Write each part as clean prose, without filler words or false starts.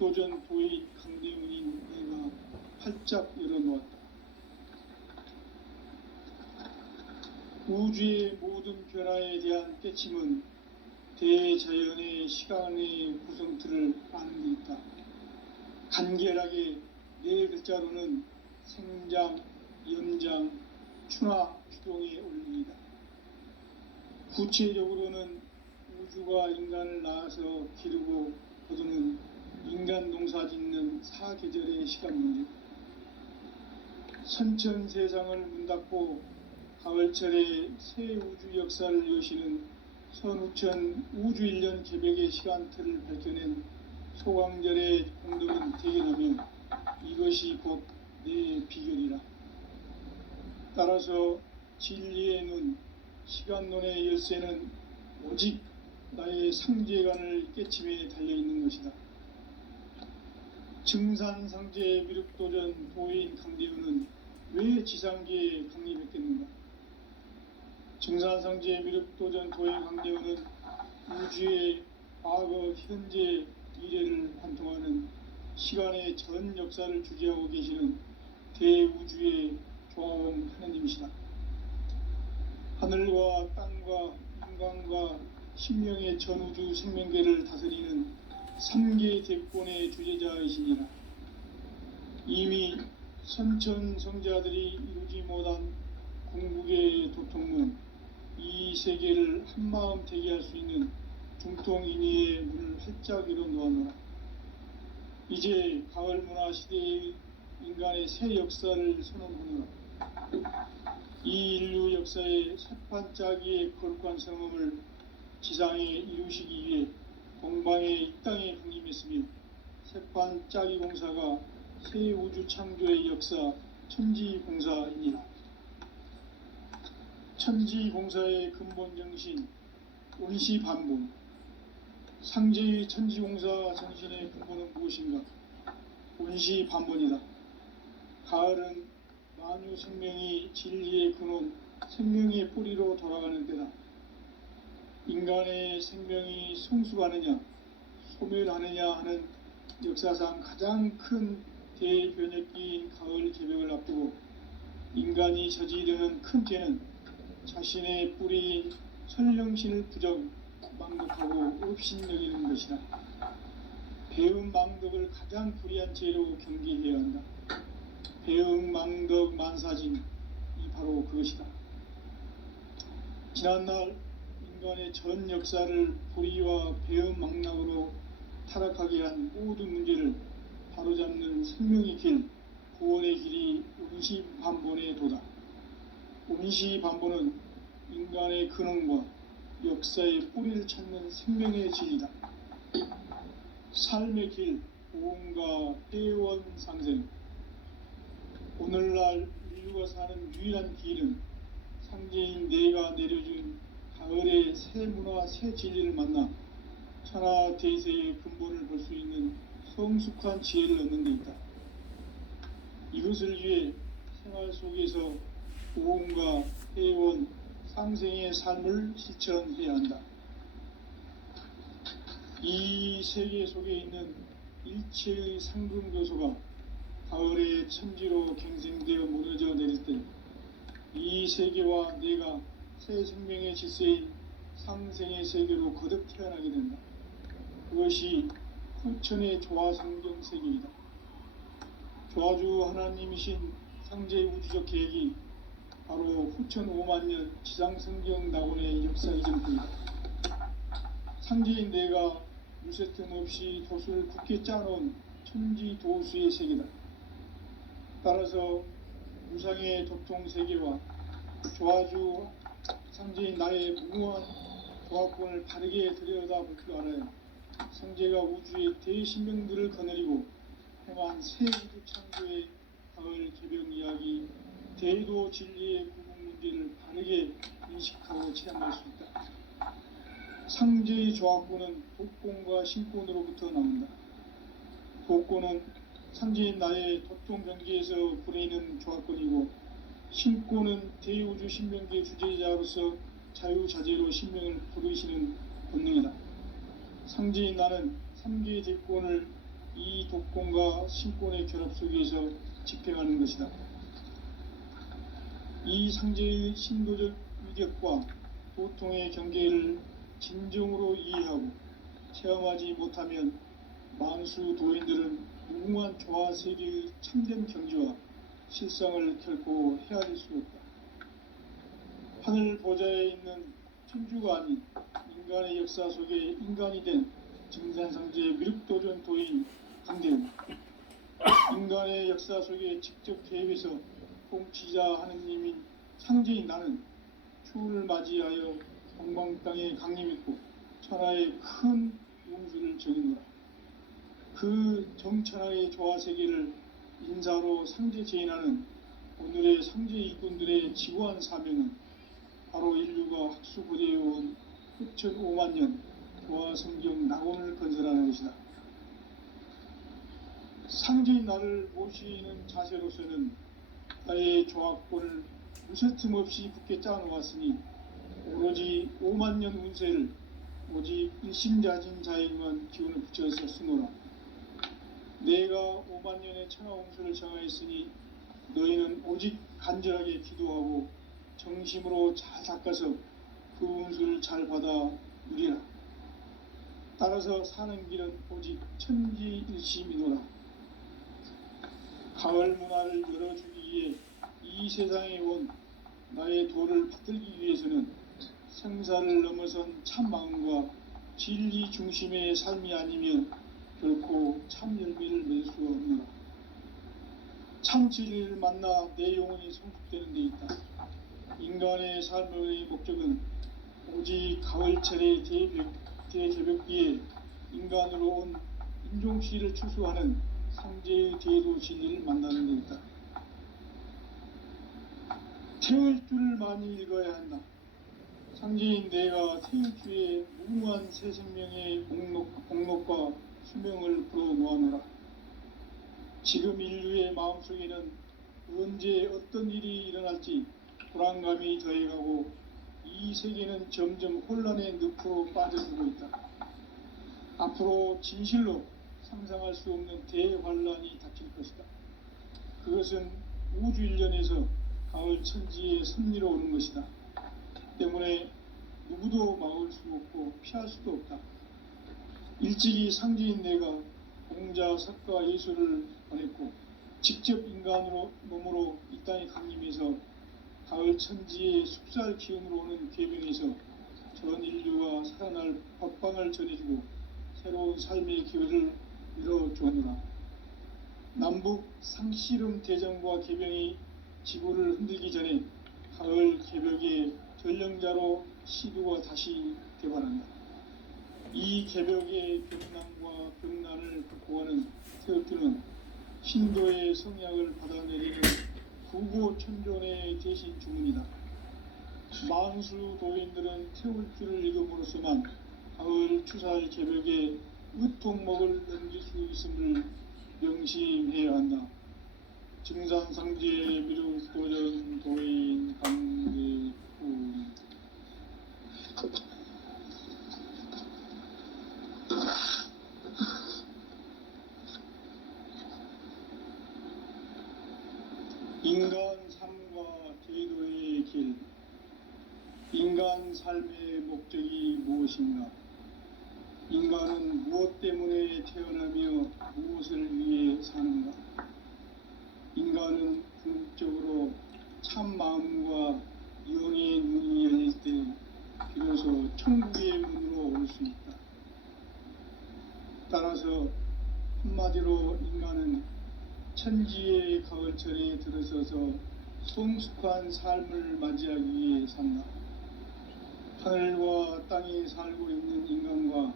미륵도전 도인 강대문인 내가 활짝 열어놓았다. 우주의 모든 변화에 대한 깨침은 대자연의 시간의 구성틀을 아는 데 있다. 간결하게 네 글자로는 생장, 연장, 추나 추동의 원리이다. 구체적으로는 우주가 인간을 낳아서 기르고 거두는 인간 농사 짓는 사계절의 시간 문제. 선천 세상을 문 닫고 가을철에 새 우주 역사를 여시는 선우천 우주일년 개백의 시간틀을 밝혀낸 소강절의 공덕은 대견하며 이것이 곧 내 비결이라. 따라서 진리의 눈, 시간론의 열쇠는 오직 나의 상제관을 깨침에 달려있는 것이다. 증산상제 미륵도전 도인 강대우는 왜 지상계에 강림했겠는가? 증산상제 미륵도전 도인 강대우는 우주의 과거, 현재, 미래를 관통하는 시간의 전 역사를 주재하고 계시는 대우주의 조화원 하느님이시다. 하늘과 땅과 인간과 신명의 전우주 생명계를 다스리는 3계 대권의 주제자이시니라. 이미 선천성자들이 이루지 못한 궁극의 도통문, 이 세계를 한마음 되게 할 수 있는 중통인의의 문을 활짝 열어 놓아노라. 이제 가을 문화 시대의 인간의 새 역사를 선언하노라. 이 인류 역사의 새판짜기의 거룩한 성음을 지상에 이루시기 위해 동방의 이 땅에 강림했으며 새판짜기 공사가 새 우주 창조의 역사 천지공사이니라. 천지공사의 근본 정신 원시반본. 상제의 천지공사 정신의 근본은 무엇인가? 원시반본이다. 가을은 만유 생명이 진리의 근원, 생명의 뿌리로 돌아가는 때다. 인간의 생명이 성숙하느냐, 소멸하느냐 하는 역사상 가장 큰 대변혁기인 가을 개벽을 앞두고 인간이 저지르는 큰 죄는 자신의 뿌리인 설령신을 부정, 망독하고 업신여기는 것이다. 배음 망덕을 가장 불의한 죄로 경계해야 한다. 배음 망덕 만사진이 바로 그것이다. 지난날 인간의 전 역사를 불의와 배음 망락으로 타락하게 한 모든 문제를 바로잡는 생명의 길, 구원의 길이 원시반본의 도다. 원시반본은 인간의 근원과 역사의 뿌리를 찾는 생명의 진리다. 삶의 길, 보험과 회원상생. 오늘날 인류가 사는 유일한 길은 상제인 내가 내려준 가을의 새 문화, 새 진리를 만나 천하 대세의 근본을 볼 수 있는 성숙한 지혜를 얻는 데 있다. 이것을 위해 생활 속에서 보험과 회원, 상생의 삶을 실천해야 한다. 이 세계 속에 있는 일체의 상근교소가 가을의 천지로 갱생되어 무너져 내릴 때 이 세계와 내가 새 생명의 질서인 상생의 세계로 거듭 태어나게 된다. 그것이 후천의 조화성경 세계이다. 조화주 하나님이신 상제 우주적 계획이 바로 후천 5만년 지상성경 낙원의 역사 이전입니다. 상제인 내가 유세 틈 없이 도수를 굳게 짜놓은 천지도수의 세계다. 따라서 무상의 도통세계와 조화주 상제인 나의 무모한 조합권을 바르게 들여다볼 줄 알아야 상제가 우주의 대신명들을 거느리고 행한 새 우주 창조의 가을 개벽 이야기, 대도 진리의 구분 문제를 바르게 인식하고 체험할 수 있다. 상제의 조합권은 독권과 신권으로부터 나온다. 독권은 상제인 나의 도통 경계에서 부리는 조합권이고, 신권은 대우주 신명계 주제자로서 자유자재로 신명을 부르시는 본능이다. 상제인 나는 3계 대권을 이 독권과 신권의 결합 속에서 집행하는 것이다. 이 상제의 신도적 위력과 도통의 경계를 진정으로 이해하고 체험하지 못하면 만수 도인들은 무궁한 조화 세계의 참된 경지와 실상을 결코 헤아릴 수 없다. 하늘 보좌에 있는 천주가 아닌 인간의 역사 속에 인간이 된 증산상제 미륵도전 도인 강대우, 인간의 역사 속에 직접 개입해서 통치자 하느님인 상제인 나는 추운을 맞이하여 동방 땅에 강림했고 천하의 큰 운수를 정했노라. 그 정천하의 조화세계를 인사로 상제 제인하는 오늘의 상제 일꾼들의 지고한 사명은 바로 인류가 학수고대해온 흑천 5만 년 조화성경 낙원을 건설하는 것이다. 상제인 나를 모시는 자세로서는 나의 조합권을 무쇠틈 없이 굳게 짜놓았으니 오로지 5만 년 운세를 오직 일심자진 자에게만 기운을 붙여서 쓰노라. 내가 5만 년의 천하홍수를 정하였으니 너희는 오직 간절하게 기도하고 정심으로 잘 닦아서 그 운수를 잘 받아 누리라. 따라서 사는 길은 오직 천지일심이노라. 가을 문화를 열어주기 위해 이 세상에 온 나의 도를 받들기 위해서는 생사를 넘어선 참 마음과 진리 중심의 삶이 아니면 결코 참 열매를 맺을 수가 없노라. 참 진리를 만나 내 영혼이 성숙되는 데 있다. 인간의 삶의 목적은 오직 가을철의 대개벽비에 인간으로 온 인종시를 추수하는 상제의 제도 진리를 만나는 데 있다. 태울 줄을 많이 읽어야 한다. 상제인 내가 태울 주에 무궁한 새 생명의 공록과 수명을 불어놓아노라. 지금 인류의 마음속에는 언제 어떤 일이 일어날지 불안감이 더해가고 이 세계는 점점 혼란의 늪으로 빠져들고 있다. 앞으로 진실로 상상할 수 없는 대환란이 닥칠 것이다. 그것은 우주 일련에서 가을 천지의 섭리로 오는 것이다. 때문에 누구도 막을 수 없고 피할 수도 없다. 일찍이 상제인 내가 공자, 석가, 예수를 보냈고 직접 인간으로 몸으로 이 땅에 강림해서 가을 천지의 숲살 기운으로 오는 계명에서 전 인류가 살아날 법방을 전해주고 새로운 삶의 기회를 이뤄주었노라. 남북 상씨름 대전과 개병이 지구를 흔들기 전에 가을 개벽의 전령자로 시두가 다시 개발한다. 이 개벽의 병난과 병난을 극복하는 태극기는 신도의 성약을 받아내리는 구고천존의 대신 주문이다. 만수 도인들은 태울 줄을 읽음으로써만 가을 추살 개벽에 의통목을 넘길 수 있음을 명심해야 한다. 증산상제 미륵도전 도인 강대우. 인간 삶과 제도의 길. 인간 삶의 목적이 무엇인가? 인간은 무엇 때문에 태어나며 무엇을 위해 사는가? 인간은 궁극적으로 참 마음과 영의 문이 열릴 때 비로소 천국의 문으로 올 수 있다. 따라서 한마디로 인간은 천지의 가을철에 들어서서 성숙한 삶을 맞이하기 위해 산다. 하늘과 땅에 살고 있는 인간과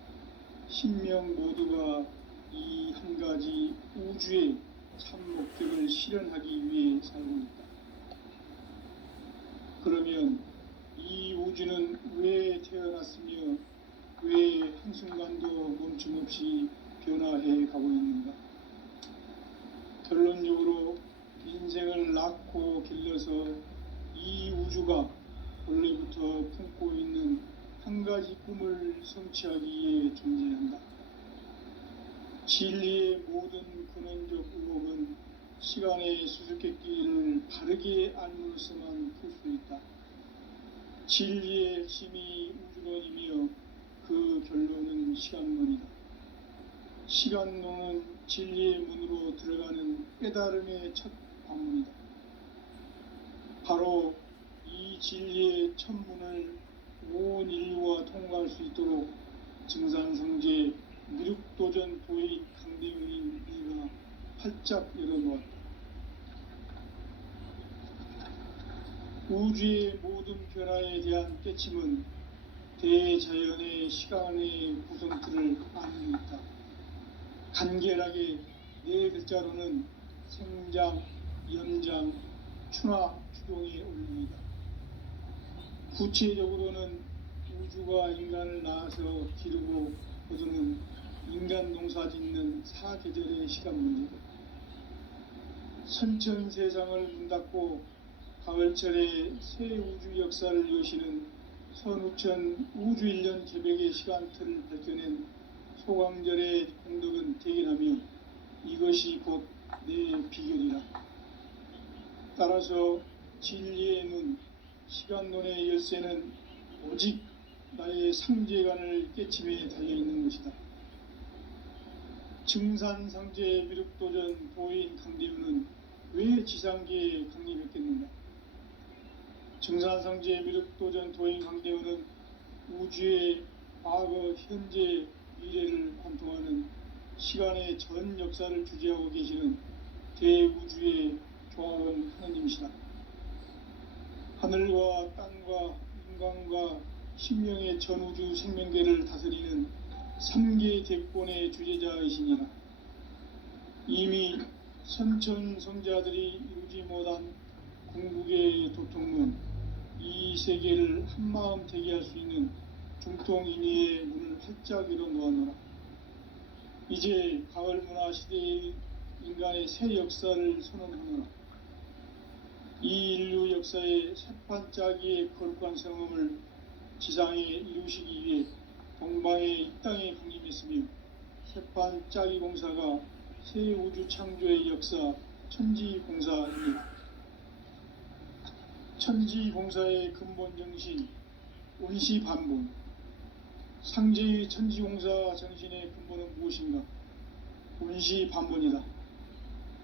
신명 모두가 이 한 가지 우주의 참 목적을 실현하기 위해 살고 있다. 그러면 이 우주는 왜 태어났으며 왜 한순간도 멈춤없이 변화해 가고 있는가? 결론적으로 인생을 낳고 길러서 이 우주가 원래부터 품고 있는 한 가지 꿈을 성취하기 위해 존재한다. 진리의 모든 근원적 의혹은 시간의 수수께끼를 바르게 알므로서만 풀 수 있다. 진리의 핵심이 우주론이며 그 결론은 시간론이다. 시간론은 진리의 문으로 들어가는 깨달음의 첫 관문이다. 바로 이 진리의 첫 문을 온 인류가 통과할 수 있도록 증산성제 미륵도전 도의 강대문인 이가 활짝 열어놓았다. 우주의 모든 변화에 대한 깨침은 대자연의 시간의 구성틀을 아는 데 있다. 간결하게 네 글자로는 생장, 연장, 추나 추동의 원리이다. 구체적으로는 우주가 인간을 낳아서 기르고 거두는 인간 농사 짓는 사계절의 시간 문제다. 선천 세상을 문 닫고 가을철에 새 우주 역사를 여시는 선우천 우주 1년 개백의 시간틀을 밝혀낸 소강절의 공덕은 대견하며 이것이 곧 내 비결이라. 따라서 진리의 눈, 시간론의 열쇠는 오직 나의 상제관을 깨침에 달려있는 것이다. 증산상제 미륵도전 도인 강대우는 왜 지상계에 강림했겠는가? 증산상제 미륵도전 도인 강대우는 우주의 과거, 현재, 미래를 관통하는 시간의 전 역사를 주재하고 계시는 대우주의 조화원 하느님이시다. 하늘과 땅과 인간과 신명의 전우주 생명계를 다스리는 3계 대권의 주재자이시니라. 이미 선천성자들이 이루지 못한 궁극의 도통문, 이 세계를 한마음 되게 할 수 있는 중통인의의 문을 활짝 열어놓았노라. 이제 가을 문화 시대의 인간의 새 역사를 선언하노라. 이 인류 역사의 새판짜기의 거룩한 성음을 지상에 이루시기 위해 동방의 이 땅에 강림했으며 새판짜기 공사가 새 우주 창조의 역사 천지공사입니다. 천지공사의 근본 정신 온시반본, 상제의 천지공사 정신의 근본은 무엇인가? 온시반본이다.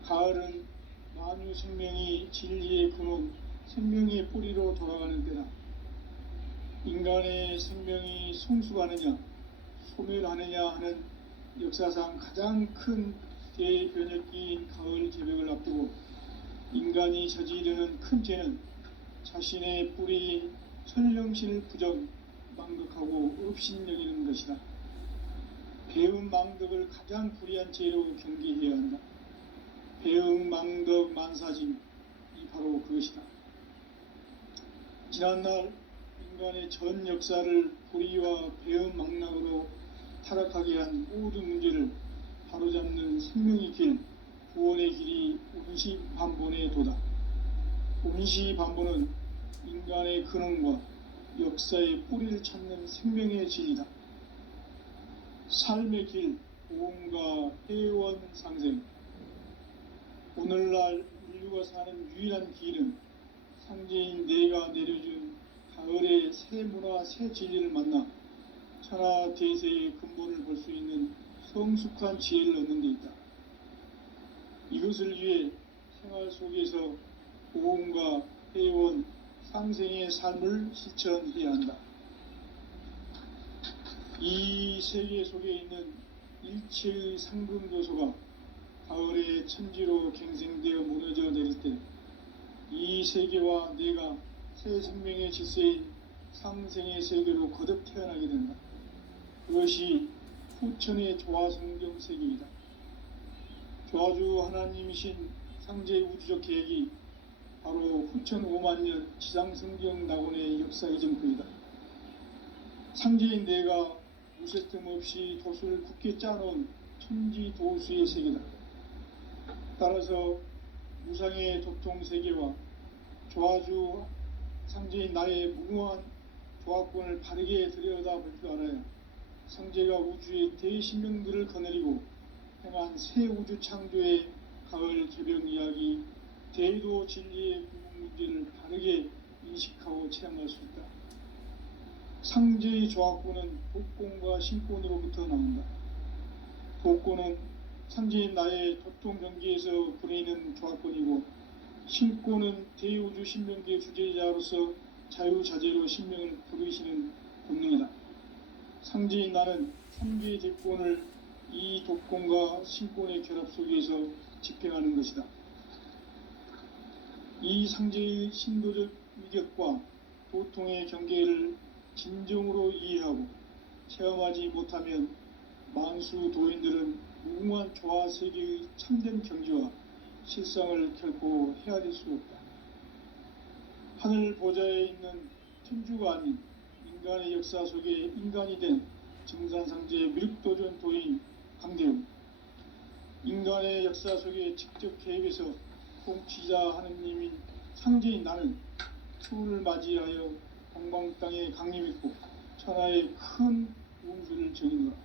가을은 만유 생명이 진리의 근원, 생명의 뿌리로 돌아가는 때다. 인간의 생명이 성숙하느냐, 소멸하느냐 하는 역사상 가장 큰 대변혁기인 가을 개벽을 앞두고 인간이 저지르는 큰 죄는 자신의 뿌리인 천령신을 부정, 망덕하고 업신여기는 것이다. 배은 망덕을 가장 불의한 죄로 경계해야 한다. 배응 망덕 만사짐이 바로 그것이다. 지난날 인간의 전 역사를 불의와 배응 망락으로 타락하게 한 모든 문제를 바로잡는 생명의 길, 구원의 길이 온시반본의 도다. 온시반본은 인간의 근원과 역사의 뿌리를 찾는 생명의 진리다. 삶의 길, 보험과 회원 상생. 오늘날 인류가 사는 유일한 길은 상제인 내가 내려준 가을의 새 문화, 새 진리를 만나 천하 대세의 근본을 볼 수 있는 성숙한 지혜를 얻는 데 있다. 이것을 위해 생활 속에서 보험과 회원, 상생의 삶을 실천해야 한다. 이 세계 속에 있는 일체의 상금교소가 가을의 천지로 갱생되어 무너져 내릴 때 이 세계와 내가 새 생명의 질서인 상생의 세계로 거듭 태어나게 된다. 그것이 후천의 조화성경 세계이다. 조화주 하나님이신 상제의 우주적 계획이 바로 후천 5만년 지상성경 낙원의 역사의 정표이다. 상제인 내가 무쇠 틈 없이 돛을 굳게 짜놓은 천지도수의 세계다. 따라서 무상의 도통세계와 조화주 상제인 나의 무궁한 조화권을 바르게 들여다볼 줄 알아야 상제가 우주의 대신명들을 거느리고 행한 새 우주 창조의 가을 개벽 이야기, 대도 진리의 궁극 문제를 바르게 인식하고 체험할 수 있다. 상제의 조합구는 복권과 신권으로부터 나온다. 복권은 상제인 나의 도통 경기에서 부리는 조합권이고, 신권은 대우주 신명기의 주제자로서 자유자재로 신명을 부르시는 본능이다. 상제인 나는 3개의 대권을 이 독권과 신권의 결합 속에서 집행하는 것이다. 이 상제의 신도적 위격과 도통의 경계를 진정으로 이해하고 체험하지 못하면 만수 도인들은 무궁한 조화 세계의 참된 경지와 실상을 결코 헤아릴 수 없다. 하늘 보좌에 있는 천주가 아닌 인간의 역사 속에 인간이 된 증산상제의 미륵도전 도인 강대웅, 인간의 역사 속에 직접 개입해서 통치자 하느님인 상제인 나는 추운을 맞이하여 동방 땅에 강림했고 천하의 큰 운수를 정의노라.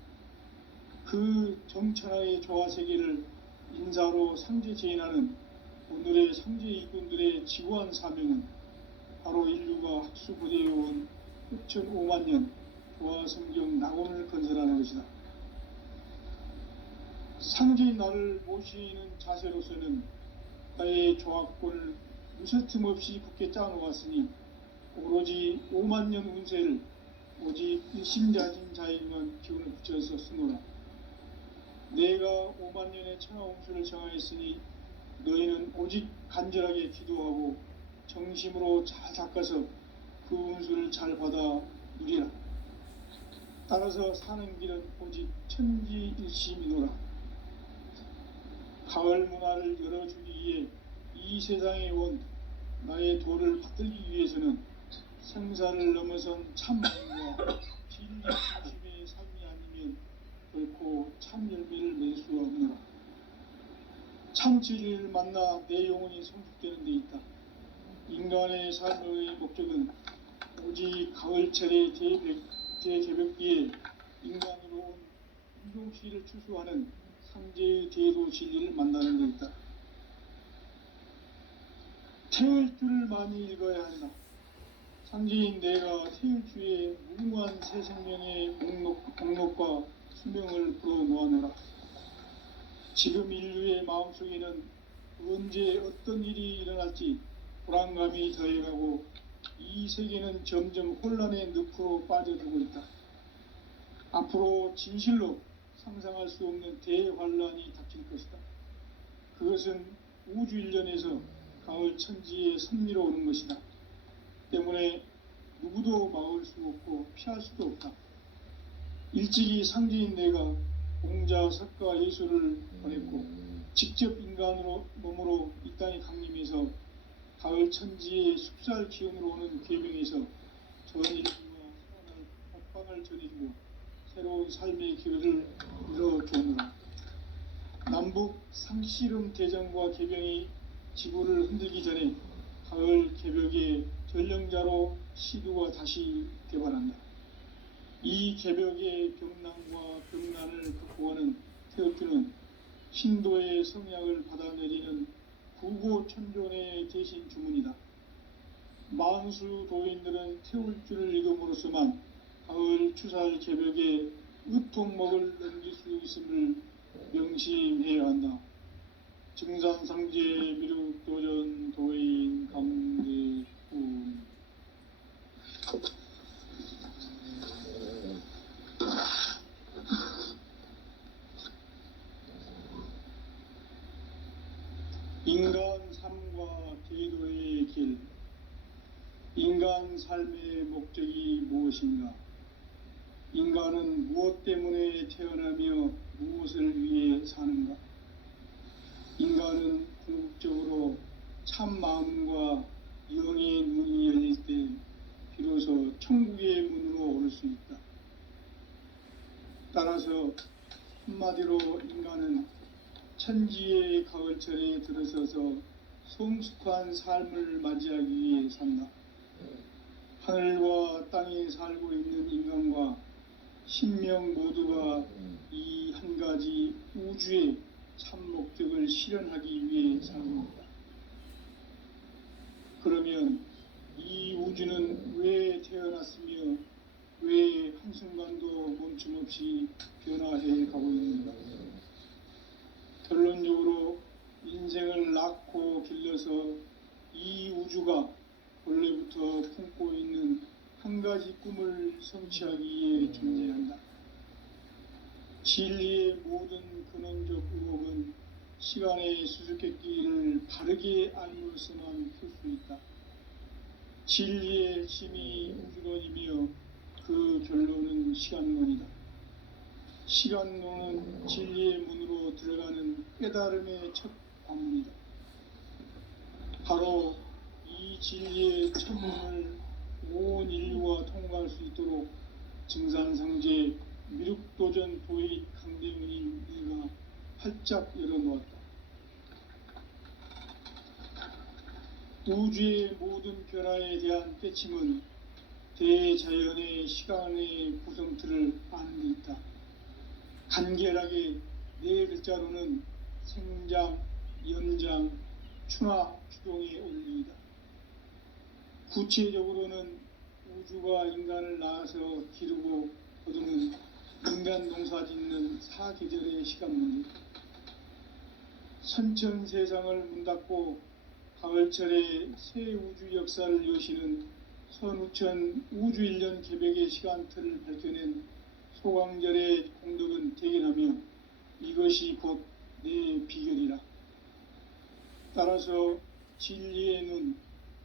그 정천하의 조화 세계를 인사로 상제 제인하는 오늘의 상제 이군들의 지구한 사명은 바로 인류가 학수부대해온 6,500만 년 조화 성경 낙원을 건설하는 것이다. 상제인 나를 모시는 자세로서는 나의 조합권을 무서틈 없이 굳게 짜놓았으니 오로지 5만 년 운세를 오직 일심자진 자에게만 기운을 붙여서 쓰노라. 내가 5만 년의 천하 운수를 정하였으니 너희는 오직 간절하게 기도하고 정심으로 잘 닦아서 그 운수를 잘 받아 누리라. 따라서 사는 길은 오직 천지일심이노라. 가을 문화를 열어주기 위해 이 세상에 온 나의 도를 받들기 위해서는 생사를 넘어선 참마음과 진리 중심의 삶이 아니면 결코 참 열매를 맺을 수가 없노라. 참 진리를 만나 내 영혼이 성숙되는 데 있다. 인간의 삶의 목적은 오직 가을철의 대개벽기에 인간으로 온 인종시를 추수하는 상제의 대도 진리를 만나는 데 있다. 태일주를 많이 읽어야 한다. 상제인 내가 태일주의 무궁한 새 생명의 목록과 수명을 불어놓아노라. 지금 인류의 마음속에는 언제 어떤 일이 일어날지 불안감이 더해가고 이 세계는 점점 혼란의 늪으로 빠져들고 있다. 앞으로 진실로 상상할 수 없는 대환란이 닥칠 것이다. 그것은 우주 일련에서 가을 천지의 섭리로 오는 것이다. 때문에 누구도 막을 수 없고 피할 수도 없다. 일찍이 상제인 내가 공자, 석가, 예수를 보냈고 직접 인간으로 몸으로 이 땅에 강림해서 가을 천지의 숲살 기운으로 오는 계명에서 전 인류와 소원을 법방을 전해주고 새로운 삶의 기회를 열어주느라. 남북 상씨름 대전과 개병이 지구를 흔들기 전에 가을 개벽의 전령자로 시두가 다시 개발한다. 이 개벽의 병난과 병난을 극복하는 태극주는 신도의 성약을 받아내리는 구고천존의 대신 주문이다. 만수 도인들은 태울주를 읽음으로써만 가을 추살 개벽에 으통먹을 넘길 수 있음을 명심해야 한다. 증산상제 미륵도전 도인 감대훈. 인간 삶과 제도의 길. 인간 삶의 목적이 무엇인가? 인간은 무엇 때문에 태어나며 무엇을 위해 사는가? 인간은 궁극적으로 참 마음과 영의 눈이 열릴 때 비로소 천국의 문으로 오를 수 있다. 따라서 한마디로 인간은 천지의 가을철에 들어서서 성숙한 삶을 맞이하기 위해 산다. 하늘과 땅에 살고 있는 인간과 신명 모두가 이 한 가지 우주의 참 목적을 실현하기 위해 살아갑니다. 그러면 이 우주는 왜 태어났으며 왜 한순간도 멈춤없이 변화해 가고 있는가? 결론적으로 인생을 낳고 길러서 이 우주가 원래부터 품고 있는 한 가지 꿈을 성취하기 위해 존재한다. 진리의 모든 근원적 의혹은 시간의 수수께끼를 바르게 알므로서만 풀 수 있다. 진리의 핵심이 우주론이며 그 결론은 시간론이다. 시간론은 진리의 문으로 들어가는 깨달음의 첫 관문이다. 바로 이 진리의 첫 문을 온 인류가 통과할 수 있도록 증산상제 미륵도전 도의 강대문이 내가 활짝 열어놓았다. 우주의 모든 변화에 대한 깨침은 대자연의 시간의 구성틀을 아는 데 있다. 간결하게 네 글자로는 생장, 연장, 추나 추동의 원리이다. 구체적으로는 우주가 인간을 낳아서 기르고 거두는 인간 농사 짓는 사계절의 시간 문제, 선천 세상을 문 닫고 가을철에 새 우주 역사를 여시는 선우천 우주일년 개백의 시간틀을 밝혀낸 소강절의 공덕은 대견하며 이것이 곧 내 비결이라. 따라서 진리의 눈,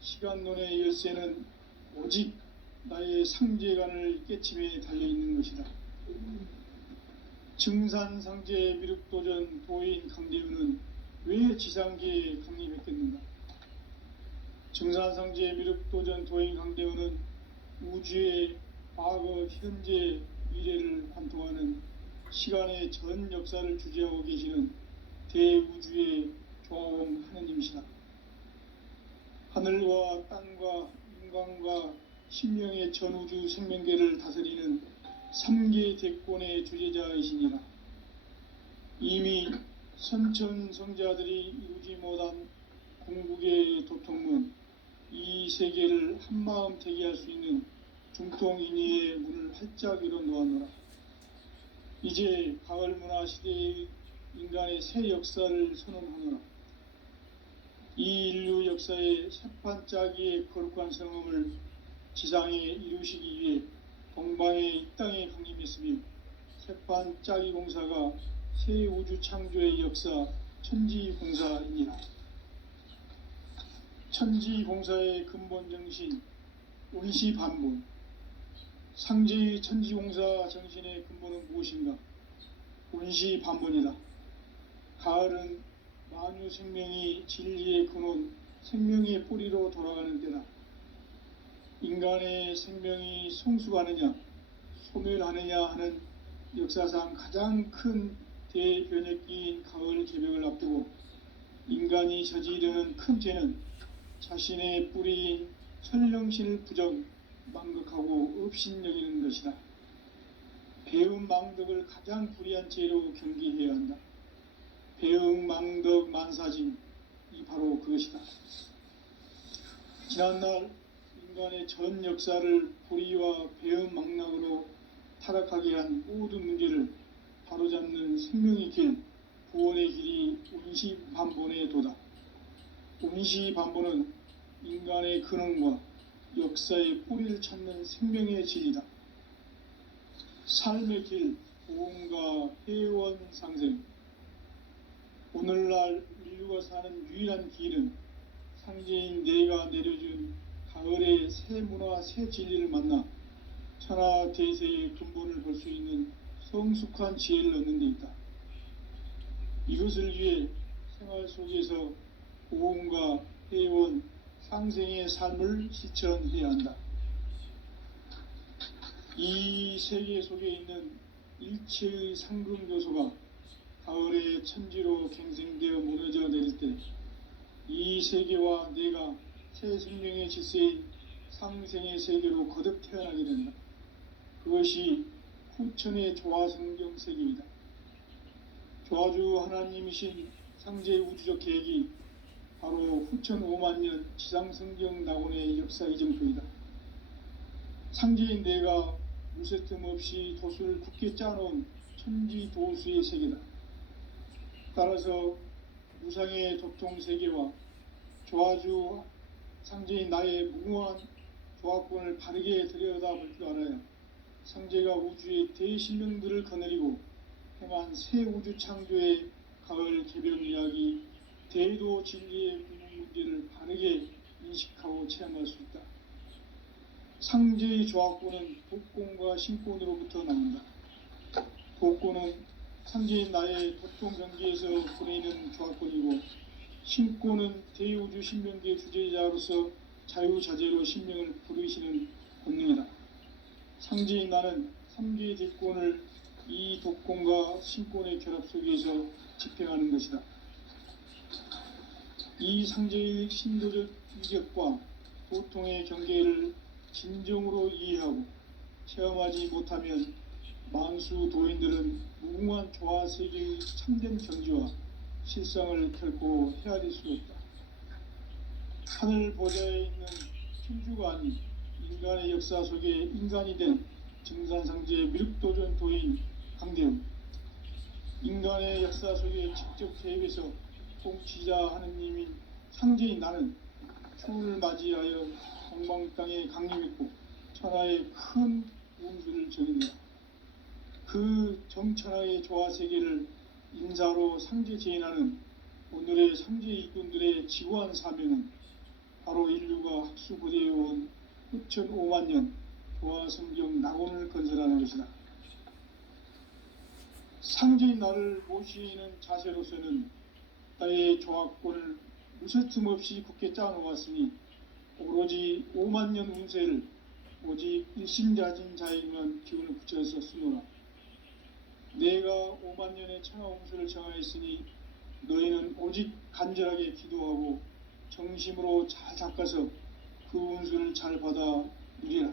시간론의 열쇠는 오직 나의 상제관을 깨침에 달려있는 것이다. 증산상제 미륵도전 도인 강대윤은 왜 지상계에 강림했겠는가? 증산상제 미륵도전 도인 강대윤은 우주의 과거, 현재, 미래를 관통하는 시간의 전 역사를 주재하고 계시는 대우주의 조화원 하느님이시다. 하늘과 땅과 인간과 신명의 전우주 생명계를 다스리는 3계 대권의 주제자이시니라. 이미 선천성자들이 이루지 못한 궁극의 도통문, 이 세계를 한마음 대기할 수 있는 중통인의의 문을 활짝 열어 놓았노라. 이제 가을 문화 시대의 인간의 새 역사를 선언하노라. 이 인류 역사의 새판짜기의 거룩한 성음을 지상에 이루시기 위해 동방의 이 땅에 강림했으며 새판짜기 공사가 새 우주 창조의 역사 천지공사이니라. 천지공사의 근본 정신 원시반본, 상제의 천지공사 정신의 근본은 무엇인가? 원시반본이다. 가을은 만유 생명이 진리의 근원, 생명의 뿌리로 돌아가는 때다. 인간의 생명이 성숙하느냐, 소멸하느냐 하는 역사상 가장 큰 대변혁기인 가을 개벽을 앞두고 인간이 저지르는 큰 죄는 자신의 뿌리인 천령신을 부정, 망극하고 업신여기는 것이다. 배음 망덕을 가장 불의한 죄로 경계해야 한다. 배음 망덕 만사짐, 이 바로 그것이다. 지난날 인간의 전 역사를 불의와 배음 망락으로 타락하게 한 모든 문제를 바로잡는 생명의 길, 구원의 길이 원시반본의 도다. 원시반본은 인간의 근원과 역사의 뿌리를 찾는 생명의 진리다. 삶의 길, 보험과 회원 상생. 오늘날 인류가 사는 유일한 길은 상제인 내가 내려준 가을의 새 문화, 새 진리를 만나 천하 대세의 근본을 볼 수 있는 성숙한 지혜를 얻는 데 있다. 이것을 위해 생활 속에서 보험과 회원, 상생의 삶을 실천해야 한다. 이 세계 속에 있는 일체의 상금 요소가 가을의 천지로 갱생되어 무너져 내릴 때 이 세계와 내가 새 생명의 질서인 상생의 세계로 거듭 태어나게 된다. 그것이 후천의 조화성경 세계이다. 조화주 하나님이신 상제의 우주적 계획이 바로 후천 5만년 지상성경 낙원의 역사 이정표이다. 상제인 내가 무쇠틈 없이 도수를 굳게 짜놓은 천지도수의 세계다. 따라서 무상의 도통세계와 조화주 상제인 나의 무궁한 조화권을 바르게 들여다볼 줄 알아야 상제가 우주의 대신령들을 거느리고 행한 새 우주 창조의 가을 개변 이야기, 대도 진리의 궁극 문제를 바르게 인식하고 체험할 수 있다. 상제의 조화권은 복권과 신권으로부터 나온다. 복권은 상제인 나의 도통 경계에서 보내는 조화권이고, 신권은 대우주 신명기의 주제자로서 자유자재로 신명을 부르시는 권능이다. 상제인 나는 3개의 대권을 이 독권과 신권의 결합 속에서 집행하는 것이다. 이 상제의 신도적 위력과 도통의 경계를 진정으로 이해하고 체험하지 못하면 만수 도인들은 무궁한 조화세계의 참된 경지와 실상을 결코 헤아릴 수 없다. 하늘 보좌에 있는 천주가 아닌 인간의 역사 속에 인간이 된 증산상제의 미륵도전 도인 강대웅, 인간의 역사 속에 직접 개입해서 통치자 하느님인 상제인 나는 추운을 맞이하여 동방땅에 강림했고 천하의 큰 운수를 정의한다. 그 정천하의 조화세계를 인사로 상제 제인하는 오늘의 상제 일꾼들의 지구한 사명은 바로 인류가 학수고대해온 후천 5만년 조화성경 낙원을 건설하는 것이다. 상제인 나를 모시는 자세로서는 나의 조화권을 무쇠틈 없이 굳게 짜놓았으니 오로지 5만년 운세를 오직 일심자진 자에게만 기운을 붙여서 쓰노라. 내가 5만년의 천하 운수를 정하였으니 너희는 오직 간절하게 기도하고 정심으로 잘 닦아서 그 운수를 잘 받아 누리라.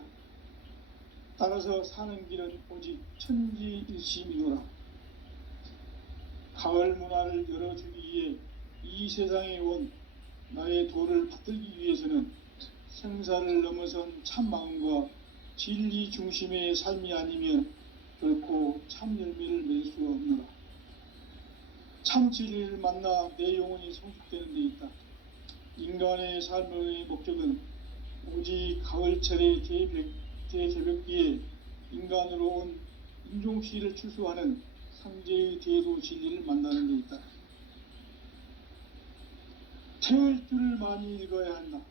따라서 사는 길은 오직 천지일심이노라. 가을 문화를 열어주기 위해 이 세상에 온 나의 도를 받들기 위해서는 생사를 넘어선 참 마음과 진리 중심의 삶이 아니면 결코 참 열매를 맺을 수가 없노라. 참 진리를 만나 내 영혼이 성숙되는 데 있다. 인간의 삶의 목적은 오직 가을철의 대개벽기에 인간으로 온 인종시를 출소하는 상제의 대도 진리를 만나는 데 있다. 태을 줄을 많이 읽어야 한다.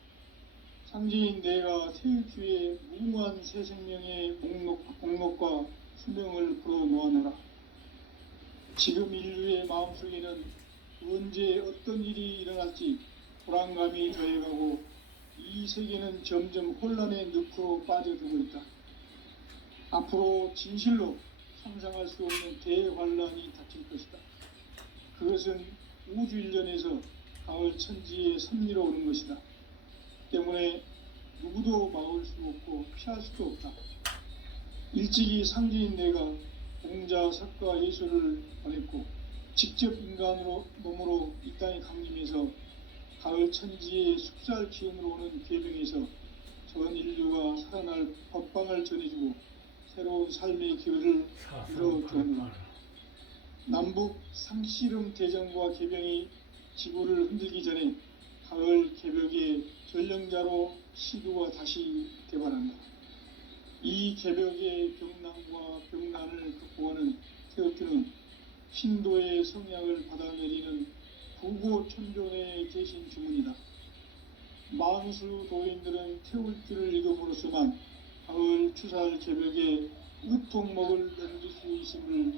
상제인 내가 태을 주에 무궁한 새 생명의 목록과 수명을 풀어놓아노라. 지금 인류의 마음속에는 언제 어떤 일이 일어날지 불안감이 더해가고 이 세계는 점점 혼란의 늪으로 빠져들고 있다. 앞으로 진실로 상상할 수 없는 대환란이 닥칠 것이다. 그것은 우주 일련에서 가을 천지에 섭리로 오는 것이다. 때문에 누구도 막을 수 없고 피할 수도 없다. 일찍이 상제인 내가 공자, 석가, 예수를 보냈고 직접 인간으로 몸으로 이 땅에 강림해서 가을 천지의 숙살 기운으로 오는 계병에서 전 인류가 살아날 법방을 전해주고 새로운 삶의 기회를 이뤄주었노라. 남북 상씨름 대전과 개병이 지구를 흔들기 전에 가을 개벽의 전령자로 시도가 다시 개발한다. 이 개벽의 병난과 병난을 극복하는 태극기는 신도의 성약을 받아내리는 부고천존의 계신 주문이다. 만수 도인들은 태울 줄을 읽음으로써만 가을 추살 개벽에 우통목을 넘길 수 있음을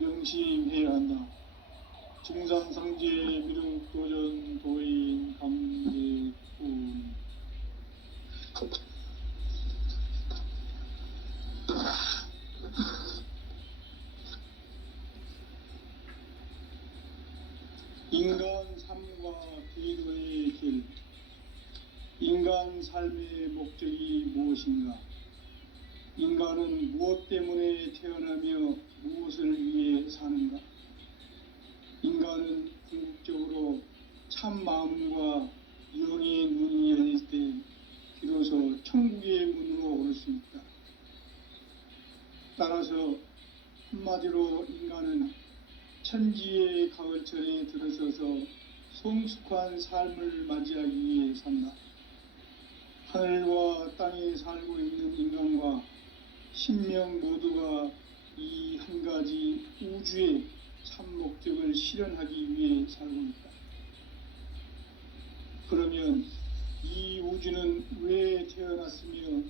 명심해야 한다. 증산상제 미륵도전 도인 강제군. 인간 삶과 계도의 길. 인간 삶의 목적이 무엇인가? 인간은 무엇 때문에 태어나며 무엇을 위해 사는가? 인간은 궁극적으로 참 마음과 영의 눈이 열릴 때 비로소 천국의 문으로 오를 수 있다. 따라서 한마디로 인간은 천지의 가을철에 들어서서 성숙한 삶을 맞이하기 위해 산다. 하늘과 땅에 살고 있는 인간과 신명 모두가 이 한 가지 우주의 참 목적을 실현하기 위해 살고 있다. 그러면 이 우주는 왜 태어났으며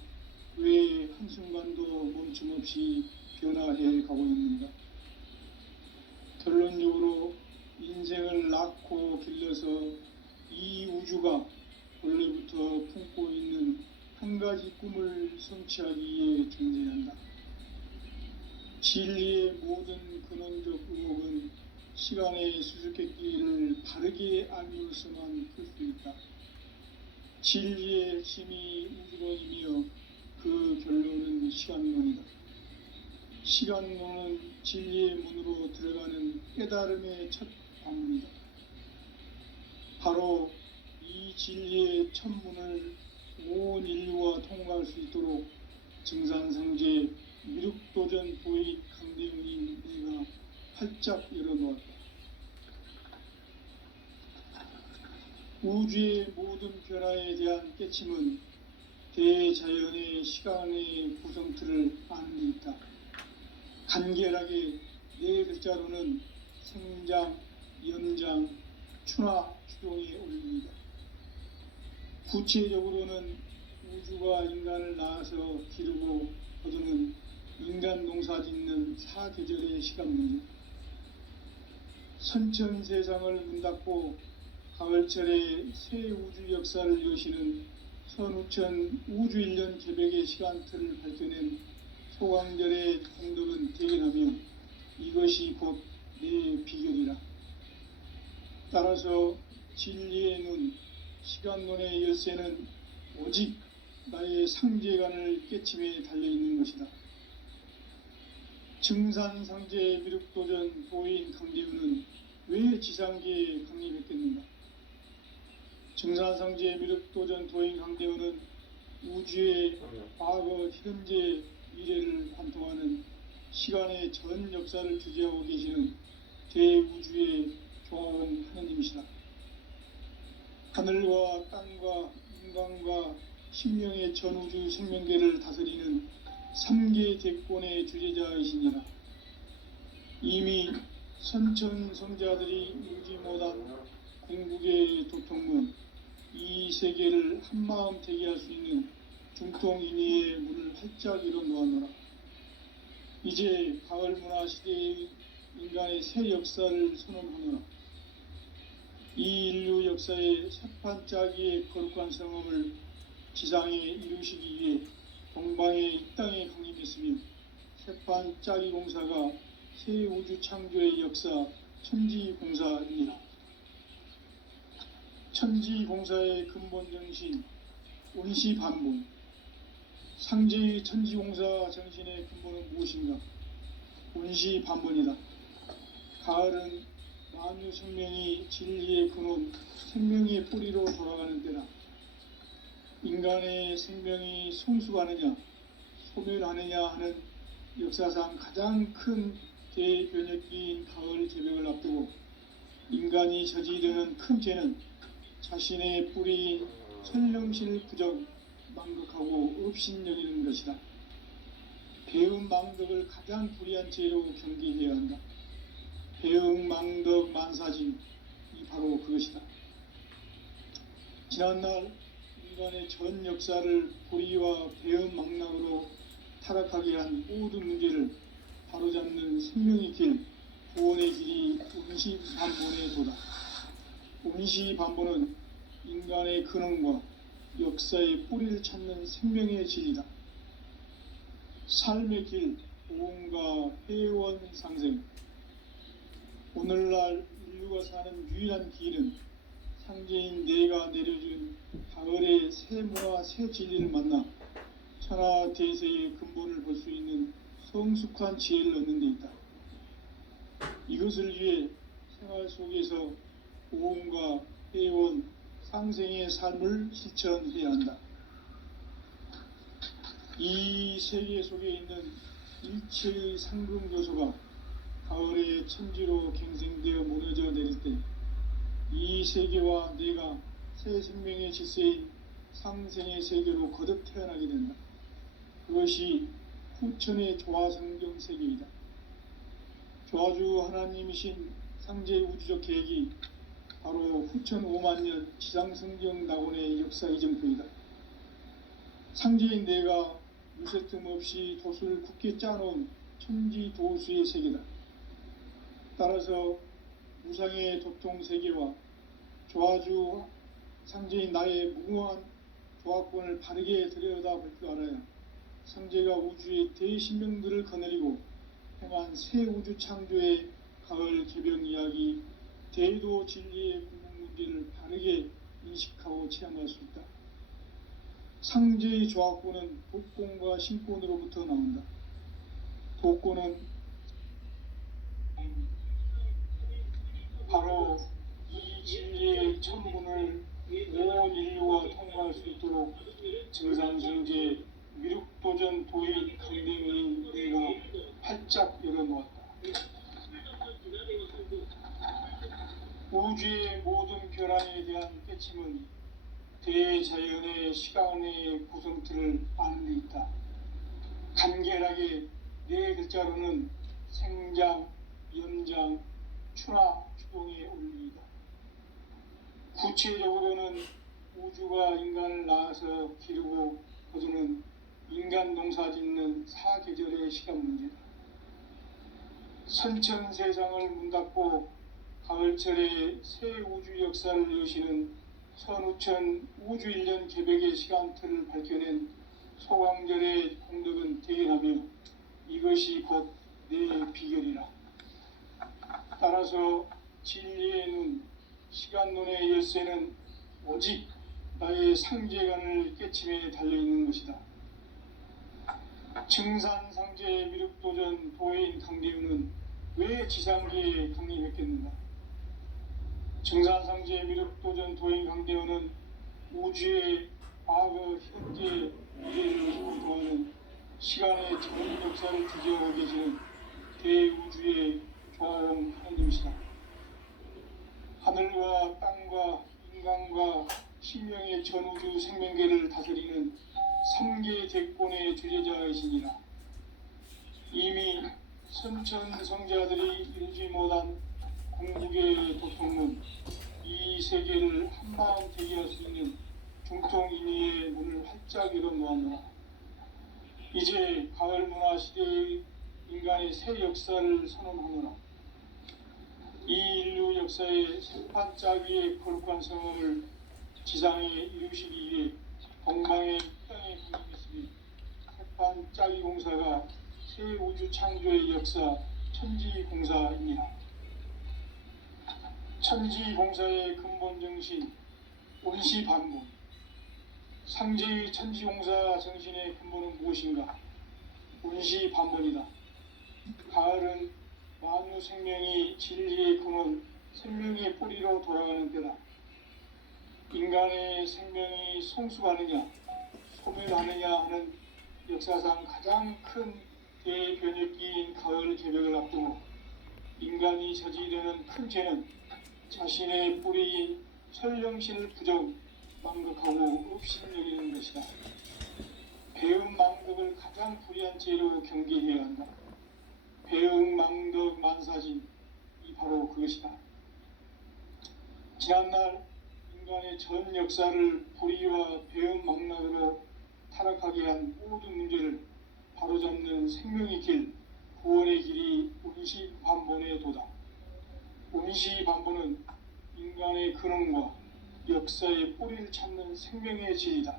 왜 한순간도 멈춤없이 변화해 가고 있는가? 결론적으로 인생을 낳고 길러서 이 우주가 원래부터 품고 있는 한 가지 꿈을 성취하기 위해 존재한다. 진리의 모든 근원적 의혹은 시간의 수수께끼를 바르게 알면서만 풀 수 있다. 진리의 핵심이 우주론이며 그 결론은 시간론이다. 시간론은 진리의 문으로 들어가는 깨달음의 첫 관문이다. 바로 이 진리의 첫 문을 온 인류가 통과할 수 있도록 증산성제 미륵도전 도익 강대웅인 내가 활짝 열어놓았다. 우주의 모든 변화에 대한 깨침은 대자연의 시간의 구성틀을 아는 데 있다. 간결하게 네 글자로는 생장, 연장, 추나 추동에 올립니다. 구체적으로는 우주가 인간을 낳아서 기르고 거두는 인간 농사 짓는 사계절의 시간 문제, 선천 세상을 문 닫고 가을철에 새 우주 역사를 여시는 선우천 우주 1년 개백의 시간틀을 밝혀낸 소강절의 공덕은 대견하며 이것이 곧 내 비결이라. 따라서 진리의 눈, 시간론의 열쇠는 오직 나의 상제관을 깨침에 달려있는 것이다. 증산상제 미륵도전 도인 강대우는 왜 지상계에 강림했겠는가? 증산상제 미륵도전 도인 강대우는 우주의 과거, 현재, 미래를 관통하는 시간의 전 역사를 주재하고 계시는 대우주의 교황 하느님이시다. 하늘과 땅과 인간과 신명의 전우주 생명계를 다스리는 3계 대권의 주제자이시니라. 이미 선천성자들이 울지 못한 궁극의 도통문, 이 세계를 한마음 되게 할 수 있는 중통인의의 문을 활짝 열어놓았노라. 이제 가을문화 시대의 인간의 새 역사를 선언하노라. 이 인류 역사의 새판짜기의 거룩한 성험을 지상에 이루시기 위해 동방의 이 땅에 강림했으며 새판짜기 공사가 새 우주 창조의 역사 천지공사입니다. 천지공사의 근본 정신 운시반본, 상제의 천지공사 정신의 근본은 무엇인가? 운시반본이다. 가을은 만유 생명이 진리의 근원, 생명의 뿌리로 돌아가는 때다. 인간의 생명이 성숙하느냐, 소멸하느냐 하는 역사상 가장 큰 대변혁기인 가을 개벽을 앞두고 인간이 저지르는 큰 죄는 자신의 뿌리인 천령신을 부정, 망극하고 업신여기는 것이다. 배음 망덕을 가장 불의한 죄로 경계해야 한다. 배음 망덕 만사진, 이 바로 그것이다. 지난날 인간의 전 역사를 불의와 배음 망락으로 타락하게 한 모든 문제를 바로잡는 생명의 길, 구원의 길이 운시반본의 도다. 운시반본은 인간의 근원과 역사의 뿌리를 찾는 생명의 진리다. 삶의 길, 보험과 회원 상생. 오늘날 인류가 사는 유일한 길은 상제인 내가 내려준 가을의 새 문화, 새 진리를 만나 천하 대세의 근본을 볼 수 있는 성숙한 지혜를 얻는 데 있다. 이것을 위해 생활 속에서 보험과 회원, 상생의 삶을 실천해야 한다. 이 세계 속에 있는 일체의 상금 요소가 가을의 천지로 갱생되어 무너져 내릴 때 이 세계와 내가 새 생명의 질서인 상생의 세계로 거듭 태어나게 된다. 그것이 후천의 조화성경 세계이다. 조화주 하나님이신 상제의 우주적 계획이 바로 후천 5만년 지상성경 낙원의 역사 이정표이다. 상제인 내가 유세 틈 없이 돛을 굳게 짜놓은 천지도수의 세계다. 따라서 무상의 도통 세계와 조화주 상제인 나의 무궁한 조화권을 바르게 들여다볼 줄 알아야 상제가 우주의 대신명들을 거느리고 행한 새 우주 창조의 가을 개병 이야기, 대도 진리의 궁극 문제를 바르게 인식하고 체험할 수 있다. 상제의 조화권은 독권과 신권으로부터 나온다. 독권은 바로 이 진리의 천군을 온 인류가 통과할 수 있도록 증산승제 미륵도전 도인 강대문인 내가 활짝 열어놓았다. 우주의 모든 변화에 대한 깨침은 대자연의 시간의 구성틀을 아는 데 있다. 간결하게 네 글자로는 생장, 연장, 추나 추동의 원리이다. 구체적으로는 우주가 인간을 낳아서 기르고 거두는 인간 농사 짓는 사계절의 시간 문제다. 선천 세상을 문닫고 가을철에 새 우주 역사를 여시는 선우천 우주 1년 개백의 시간틀을 밝혀낸 소강절의 공덕은 대견하며 이것이 곧 내 비결이라. 따라서 진리의 눈, 시간론의 열쇠는 오직 나의 상제관을 깨침에 달려있는 것이다. 증산상제 미륵도전 도인 강대우는 왜 지상계에 강림했겠는가? 증산상제 미륵도전 도인 강대우는 우주의 과거, 현재, 미래를 공통하는 시간의 전 역사를 주재하고 계시는 대우주의 조화원 하나님이시다. 하늘과 땅과 인간과 신명의 전우주 생명계를 다스리는 3개 대권의 주제자이시니라. 이미 선천 성자들이 이루지 못한 궁극의 도통문, 이 세계를 한마음 되게 할 수 있는 중통인의의 문을 활짝 열어놓았노라. 이제 가을 문화 시대의 인간의 새 역사를 선언하노라. 이 인류 역사의 새판짜기의 거룩한 성험을 지상에 이루시기 위해 동방의 땅에 공급했으니 새판짜기 공사가 새 우주 창조의 역사 천지공사입니다. 천지공사의 근본 정신 온시반본. 상제의 천지공사 정신의 근본은 무엇인가? 온시반본이다. 가을은 만유 생명이 진리의 근원, 생명의 뿌리로 돌아가는 때다. 인간의 생명이 성숙하느냐, 소멸하느냐 하는 역사상 가장 큰 대변혁기인 가을 개벽을 앞두고 인간이 저지르는 큰 죄는 자신의 뿌리인 설령신을 부정, 망극하고 없신여기는 것이다. 배음 망덕을 가장 불의한 죄로 경계해야 한다. 배응 망덕 만사진, 이 바로 그것이다. 지난날 인간의 전 역사를 불의와 배응 망락으로 타락하게 한 모든 문제를 바로잡는 생명의 길, 구원의 길이 온시반본의 도다. 온시반본은 인간의 근원과 역사의 뿌리를 찾는 생명의 질이다.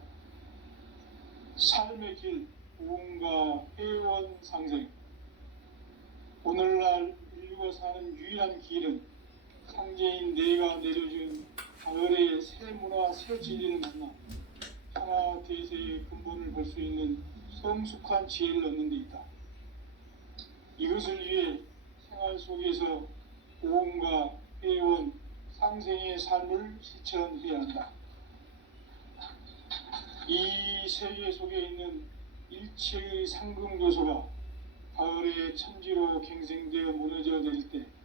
삶의 길, 보험과 회원 상생. 오늘날 인류가 사는 유일한 길은 상제인 내가 내려준 가을의 새 문화, 새 진리를 만나 하나 대세의 근본을 볼 수 있는 성숙한 지혜를 얻는 데 있다. 이것을 위해 생활 속에서 고음과 회원, 상생의 삶을 실천해야 한다. 이 세계 속에 있는 일체의 상금 요소가 가을의 천지로 갱생되어 무너져 내릴 때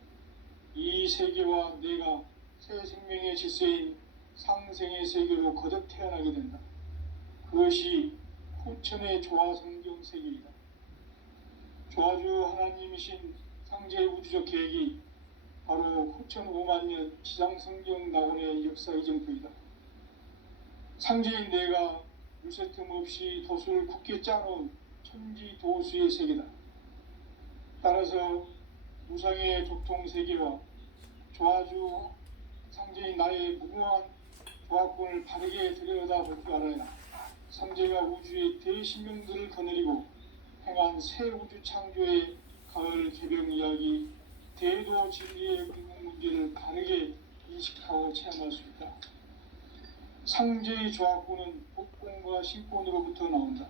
이 세계와 내가 새 생명의 질서인 상생의 세계로 거듭 태어나게 된다. 그것이 후천의 조화 성경 세계이다. 조화주 하나님이신 상제의 우주적 계획이 바로 후천 5만 년 지상 성경 낙원의 역사 이정표이다. 상제인 내가 물새틈 없이 돛을 굳게 짜놓은 천지 도수의 세계다. 따라서 무상의 도통 세계와 조화주 상제인 나의 무궁한 조화권을 바르게 들여다볼 줄 알아야 상제가 우주의 대신명들을 거느리고 행한 새 우주 창조의 가을 개병 이야기, 대도 진리의 의문 문제를 바르게 인식하고 체험할 수 있다. 상제의 조화권은 복권과 신권으로부터 나온다.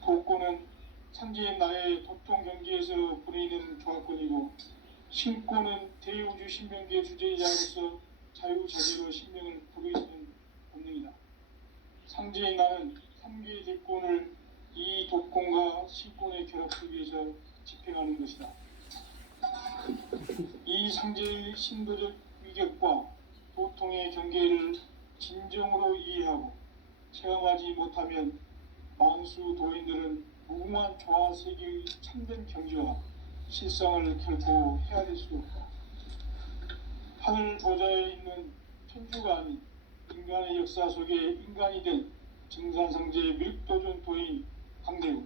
복권은 상제인 나의 도통 경지에서 부리는 조화권이고, 신권은 대우주 신명기의 주제자로서 자유자재로 신명을 부르시는 본능이다. 상제인 나는 3개의 대권을 이 도권과 신권의 결합 속에서 집행하는 것이다. 이 상제의 신도적 위격과 도통의 경계를 진정으로 이해하고 체험하지 못하면 만수 도인들은 무궁한 조화 세계의 참된 경지와 실상을 결코 헤아릴 수 없다. 하늘 보좌에 있는 천주가 아닌 인간의 역사 속에 인간이 된 증산상제의 밀도전 도인 강대우,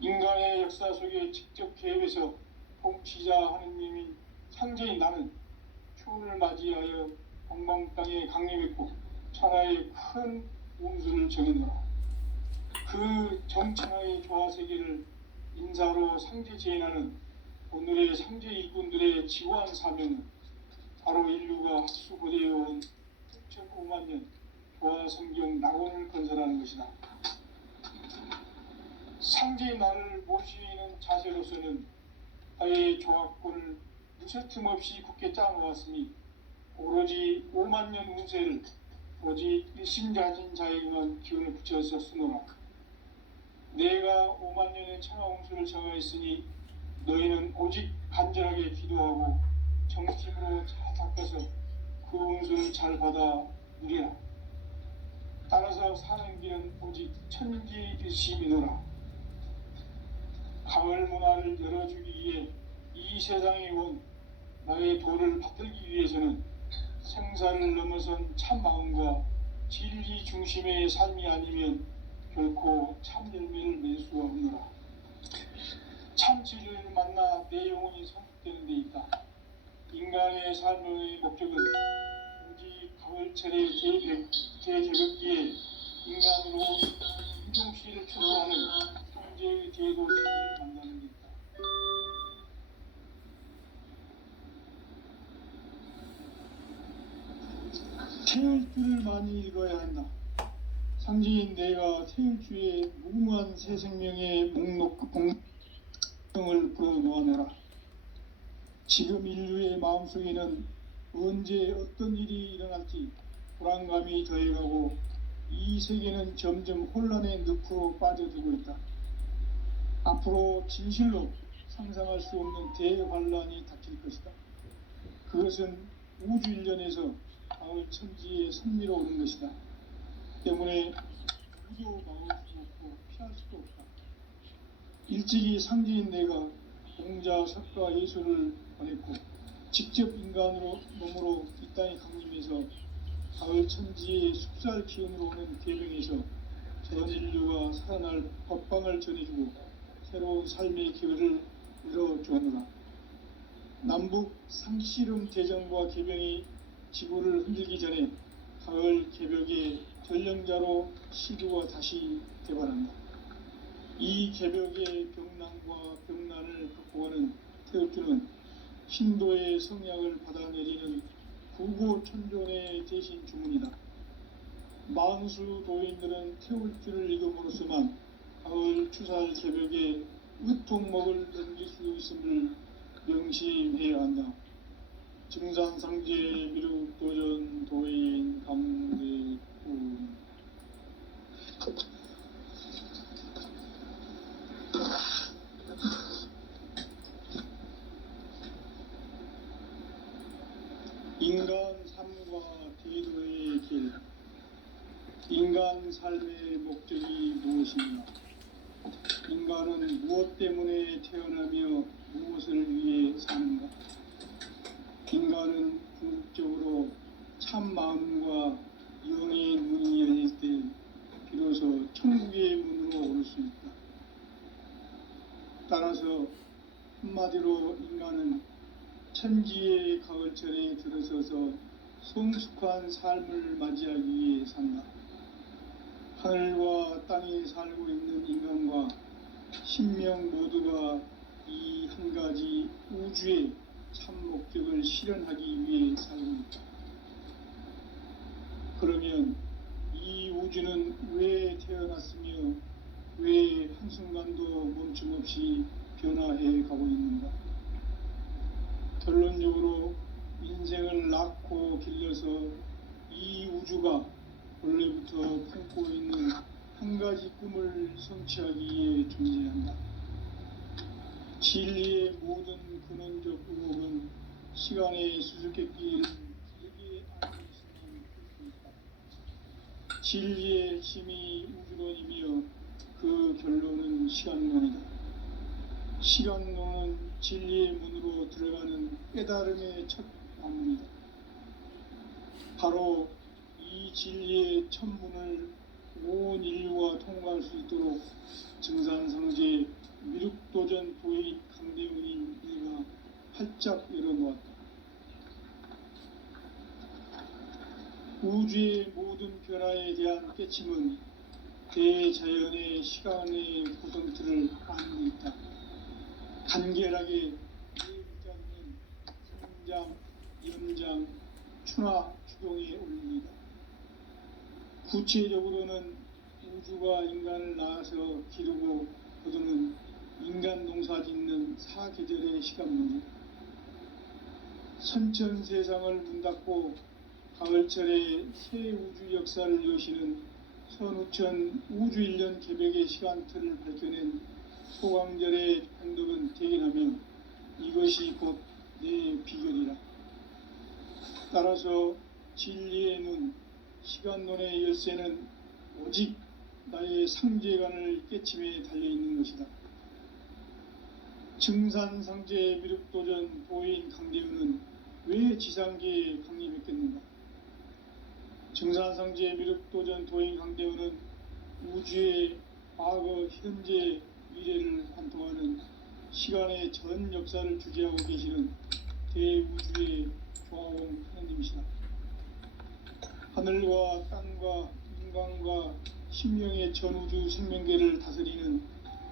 인간의 역사 속에 직접 개입해서 통치자 하느님인 상제인 나는 추운을 맞이하여 동방 땅에 강림했고 천하의 큰 운수를 정했노라. 그 정천하의 조화 세계를 인사로 상제 제인하는 오늘의 상제 일꾼들의 지고한 사명은 바로 인류가 학수고대해온 6,5만 년 조화 성경 낙원을 건설하는 것이다. 상제의 나를 모시는 자세로서는 나의 조화권을 무쇠틈 없이 굳게 짜놓았으니 오로지 5만 년 운세를 오직 일심자진 자에게만 기운을 붙여서 쓰노라. 내가 5만 년의 천하 운수를 정하였으니 너희는 오직 간절하게 기도하고 정심으로 잘 닦아서 그 운수를 잘 받아 누리라. 따라서 사는 길은 오직 천지일심이노라. 가을 문화를 열어주기 위해 이 세상에 온 나의 도를 받들기 위해서는 생사를 넘어선 참 마음과 진리 중심의 삶이 아니면 결코 참 열매를 맺을 수가 없노라. 참 진리를 만나 내 영혼이 성숙되는 데 있다. 인간의 삶의 목적은 오직 가을철의 개개벽기에 인간으로 인종시를 추구하는 형제의 대도 진리를 만나는 데 있다. 태을주를 많이 읽어야 한다. 상제인 내가 태을주의 무궁한 새 생명의 목록을 풀어놓아내라. 지금 인류의 마음속에는 언제 어떤 일이 일어날지 불안감이 더해가고 이 세계는 점점 혼란의 늪으로 빠져들고 있다. 앞으로 진실로 상상할 수 없는 대환란이 닥칠 것이다. 그것은 우주 일련에서 가을 천지에 선미로 오는 것이다. 때문에 누구도 막을 수 없고 피할 수도 없다. 일찍이 상제인 내가 공자, 석가, 예수를 보냈고 직접 인간으로 몸으로 이 땅에 강림해서 가을 천지의 숙살 기운으로 오는 계명에서 전 인류가 살아날 법방을 전해주고 새로운 삶의 기회를 열어주었노라. 남북 상씨름 대전과 개병이 지구를 흔들기 전에 가을 개벽의 전령자로 시주가 다시 개발한다. 이 개벽의 병난과 병난을 극복하는 태을주는 신도의 성약을 받아내리는 구고천존의 대신 주문이다. 만수 도인들은 태울주를 읽음으로써만 가을 추살 개벽에 으통목을 넘길 수 있음을 명심해야 한다. 증산상제 미륵도전 도인 강대우. 인간 삶과 디도의 길. 인간 삶의 목적이 무엇인가? 인간은 무엇 때문에 태어나며 무엇을 위해 사는가? 인간은 궁극적으로 참 마음과 영의 문이 열릴 때 비로소 천국의 문으로 오를 수 있다. 따라서 한마디로 인간은 천지의 가을철에 들어서서 성숙한 삶을 맞이하기 위해 산다. 하늘과 땅에 살고 있는 인간과 신명 모두가 이 한 가지 우주의 참 목적을 실현하기 위해 살고 있다. 그러면 이 우주는 왜 태어났으며 왜 한순간도 멈춤없이 변화해 가고 있는가? 결론적으로 인생을 낳고 길러서 이 우주가 원래부터 품고 있는 한 가지 꿈을 성취하기 위해 존재한다. 진리의 모든 근원적 의혹은 시간의 수수께끼를 길게 안고 있으면 풀 수 있다. 진리의 힘이 우주론이며 그 결론은 시간론이다. 시간론은 진리의 문으로 들어가는 깨달음의 첫 방문이다. 바로 이 진리의 첫 문을 온 인류가 통과할 수 있도록 증산상제 미륵도전 도인 강대훈이 이가 활짝 열어놓았다. 우주의 모든 변화에 대한 깨침은 대자연의 시간의 구성틀을 안고 있다. 간결하게 네 글자는 성장, 연장, 추나 추동에 올립니다. 구체적으로는 우주가 인간을 낳아서 기르고 거두는 인간 농사 짓는 사계절의 시간문제, 선천세상을 문 닫고 가을철에 새 우주 역사를 여시는 선우천 우주일년 개벽의 시간틀을 밝혀낸 소강절의 행동은 대견하며 이것이 곧 내 비결이라. 따라서 진리의 눈, 시간론의 열쇠는 오직 나의 상제관을 깨침에 달려있는 것이다. 증산상제 미륵도전 도인 강대훈은 왜 지상계에 강림했겠는가? 증산상제 미륵도전 도인 강대훈은 우주의 과거, 현재, 미래를 관통하는 시간의 전 역사를 주재하고 계시는 대우주의 조화공 하느님이시다. 하늘과 땅과 인간과 신명의 전우주 생명계를 다스리는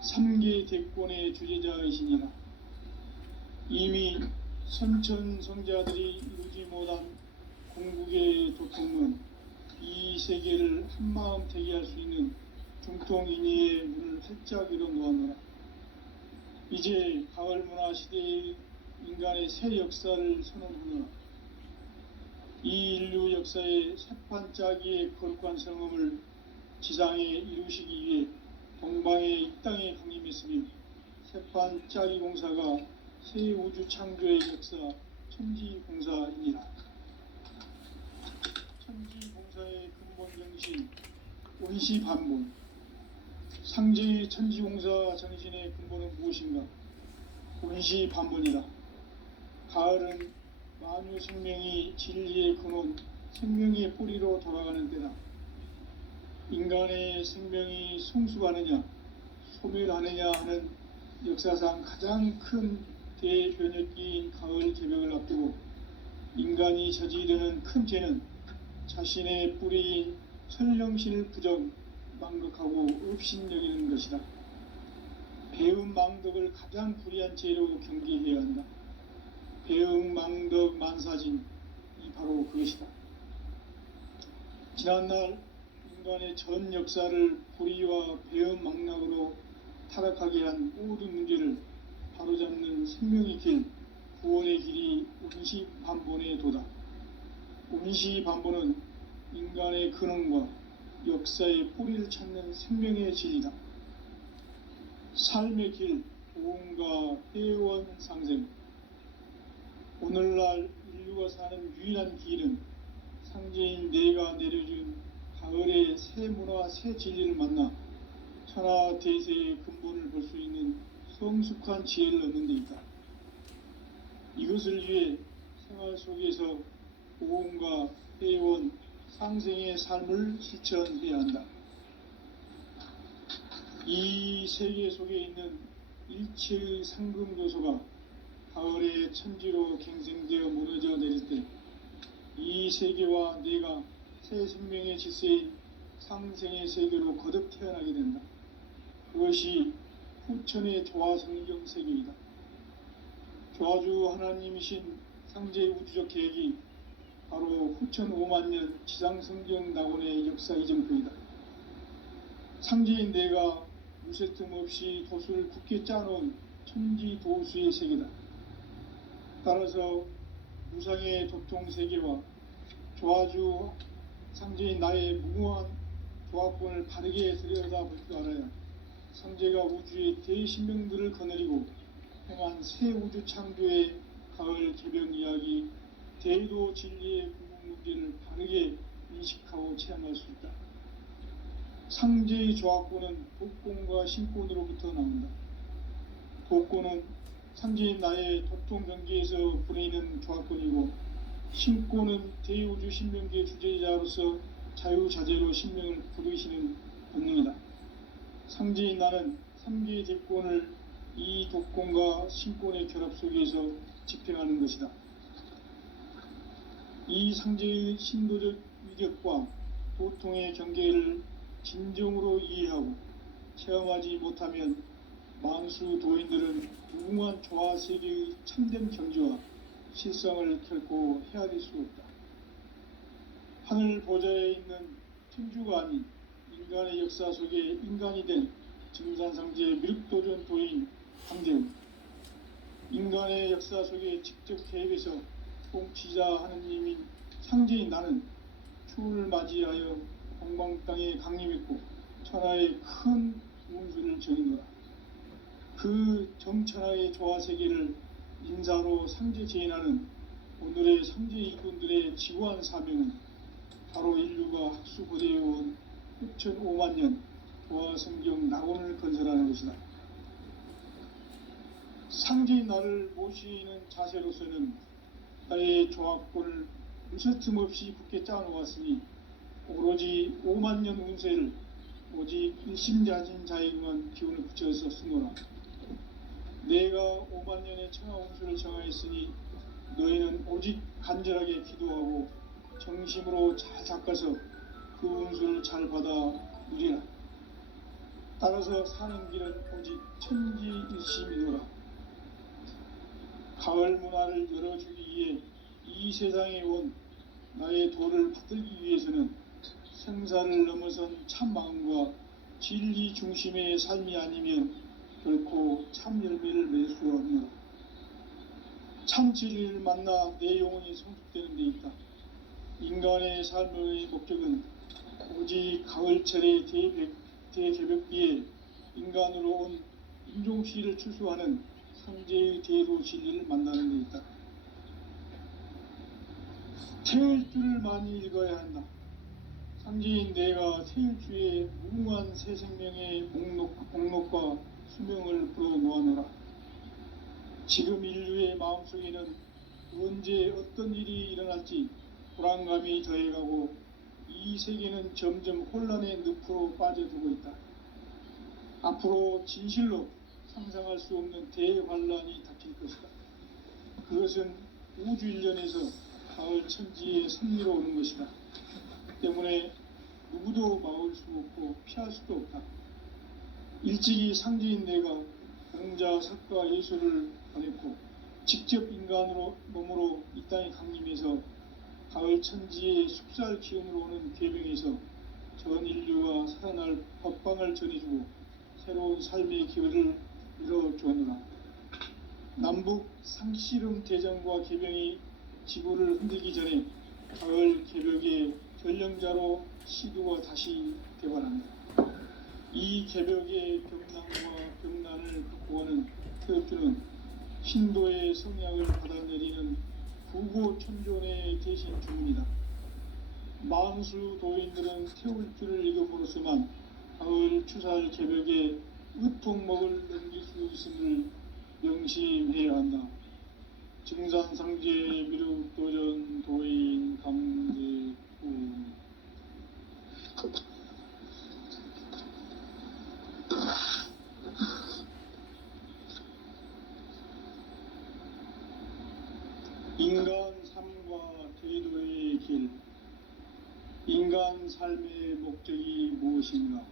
3계 대권의 주재자이시니라. 이미 선천성자들이 이루지 못한 궁극의 도통문, 이 세계를 한마음 되게 할 수 있는 중통인의의 문을 활짝 열어놓았노라. 이제 가을 문화 시대의 인간의 새 역사를 선언하노라. 이 인류 역사의 새판 짜기의 거룩한 성험을 지상에 이루시기 위해 동방의 이 땅에 강림했으며 새판 짜기 공사가 새 우주 창조의 역사 천지공사이니라. 천지공사의 근본 정신 원시반본, 상제의 천지공사 정신의 근본은 무엇인가? 원시반본이다. 가을은 만유 생명이 진리의 근원, 생명의 뿌리로 돌아가는 때다. 인간의 생명이 성숙하느냐, 소멸하느냐 하는 역사상 가장 큰 대변혁기인 가을 개벽을 앞두고 인간이 저지르는 큰 죄는 자신의 뿌리인 천령신을 부정, 망극하고 업신여기는 것이다. 배음 망덕을 가장 불의한 죄로 경계해야 한다. 배음 망덕 만사진, 이 바로 그것이다. 지난날 인간의 전 역사를 불의와 배은망락으로 타락하게 한 모든 문제를 바로잡는 생명의 길, 구원의 길이 운시반본에 도다. 운시반본은 인간의 근원과 역사의 뿌리를 찾는 생명의 진리다. 삶의 길, 보험과 회원 상생. 오늘날 인류가 사는 유일한 길은 상제인 내가 내려준 가을의 새 문화, 새 진리를 만나 천하 대세의 근본을 볼 수 있는 성숙한 지혜를 얻는 데 있다. 이것을 위해 생활 속에서 보험과 회원, 상생의 삶을 실천해야 한다. 이 세계 속에 있는 일체의 상금 요소가 가을의 천지로 갱생되어 무너져 내릴 때 이 세계와 내가 새 생명의 질서인 상생의 세계로 거듭 태어나게 된다. 그것이 후천의 조화성경 세계이다. 조화주 하나님이신 상제의 우주적 계획이 바로 후천 5만년 지상성경 낙원의 역사 이정표이다. 상제인 내가 무쇠틈 없이 도수를 굳게 짜놓은 천지도수의 세계다. 따라서 무상의 도통세계와 조화주 상제인 나의 무모한 조합권을 바르게 들여다볼 줄 알아야 상제가 우주의 대신명들을 거느리고 행한 새 우주 창조의 가을 개변 이야기, 대도 진리의 궁극 문제를 바르게 인식하고 체험할 수 있다. 상제의 조합권은 독권과 신권으로부터 나온다. 독권은 상제인 나의 도통 경계에서 보내는 조합권이고, 신권은 대우주 신명계 주제자로서 자유자재로 신명을 부르시는 본능이다. 상제인 나는 3개의 대권을 이 독권과 신권의 결합 속에서 집행하는 것이다. 이 상제의 신도적 위력과 도통의 경계를 진정으로 이해하고 체험하지 못하면 만수 도인들은 무궁한 조화 세계의 참된 경지와 실상을 결코 헤아릴 수 없다. 하늘 보좌에 있는 천주가 아닌 인간의 역사 속에 인간이 된 증산상제의 미륵도전 도인 강대우, 인간의 역사 속에 직접 개입해서 통치자 하느님인 상제인 나는 추운을 맞이하여 동방 땅에 강림했고 천하의 큰 운수를 전이노라. 그 정천하의 조화세계를 인사로 상제 제인하는 오늘의 상제 이군들의 지구한 사명은 바로 인류가 학수고대해온 6,5만 년 조화성경 낙원을 건설하는 것이다. 상제인 나를 모시는 자세로서는 나의 조합권을 무쇠틈 없이 굳게 짜놓았으니 오로지 5만 년 운세를 오직 일심자진 자에게만 기운을 붙여서 쓰노라. 내가 5만 년의 천하 운수를 정하였으니 너희는 오직 간절하게 기도하고 정심으로 잘 닦아서 그 운수를 잘 받아 누리라. 따라서 사는 길은 오직 천지일심이노라. 가을 문화를 열어주기 위해 이 세상에 온 나의 도를 받들기 위해서는 생사를 넘어선 참 마음과 진리 중심의 삶이 아니면 결코 참 열매를 맺을 수 없노라. 참 진리를 만나 내 영혼이 성숙되는 데 있다. 인간의 삶의 목적은 오직 가을철의 대개벽비에 인간으로 온 인종시를 추수하는 상제의 대도 진리를 만나는 데 있다. 태일주를 많이 읽어야 한다. 상제인 내가 태일주의 무궁한 새 생명의 목록과 수명을 불어놓아노라. 지금 인류의 마음속에는 언제 어떤 일이 일어날지 불안감이 더해가고 이 세계는 점점 혼란의 늪으로 빠져들고 있다. 앞으로 진실로 상상할 수 없는 대환란이 닥칠 것이다. 그것은 우주 일련에서 가을 천지의 섭리로 오는 것이다. 때문에 누구도 막을 수 없고 피할 수도 없다. 일찍이 상제인 내가 공자, 석가, 예수를 보냈고 직접 인간으로 몸으로 이 땅에 강림해서 가을 천지의 숙살 기운으로 오는 계명에서 전 인류가 살아날 법방을 전해주고 새로운 삶의 기회를 열어주었노라. 남북 상씨름 대전과 개병이 지구를 흔들기 전에 가을 개벽의 전령자로 시두가 다시 대관한다. 이 개벽의 병난과 병난을 극복하는 태극주는 신도의 성약을 받아내리는 구고천존의 대신 주문이다. 만수 도인들은 태울주를 읽음으로써만 가을 추살 개벽에 으통먹을 넘길 수 있음을 명심해야 한다. 증산상제 미륵도전 도인 강제구. 인간 삶과 제도의 길. 인간 삶의 목적이 무엇인가?